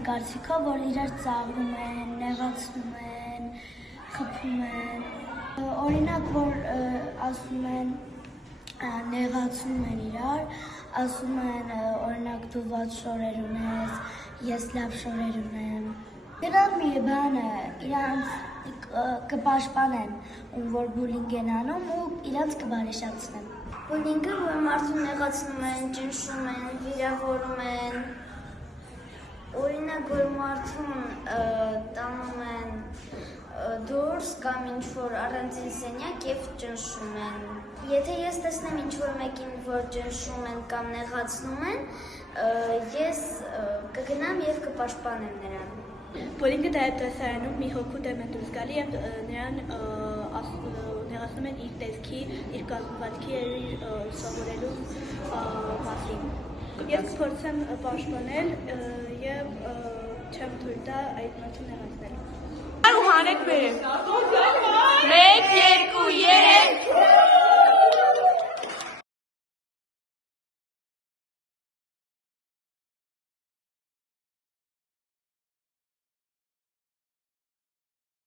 իմ կարծիքով, որ իրար ծաղրում են, նեղացնում են, խփում են։ Օրինակ, որ ասում են նեղացնում են իրար, ասում են օրինակ դու վատ շորեր ունես, ես լավ շորեր ունեմ։ Դրանք մի բանը իրանց կպաշտպանեն, որ բուլինգ են անում ու իրանց կբարեշտացնեն։ Բուլինգը, որ մարդուն նեղացնում են, ճնշում են, վիրավորում են, օրինակ, որ մարդուն տանում են դուրս կամ ինչ-որ առանձին սենյակ և ճնշում են։ Եթե ես տեսնեմ ինչ-որ մեկին, որ ճնշում են կամ նեղացնում են, ես կգնամ և կպաշտպանեմ նրան։ Բուլինգը դա է դասարանում մի հոգու դեմ է դուրս գալի և նրան նեղացնում են իր տեսքի, իր կազմվածքի և իր սովորելու մասին։ Ես կփորձեմ պաշտպանել և չեմ թույլ տա այդ մարդուն նեղացնել։ Ու հանեք բերեք։ 1, 2, 3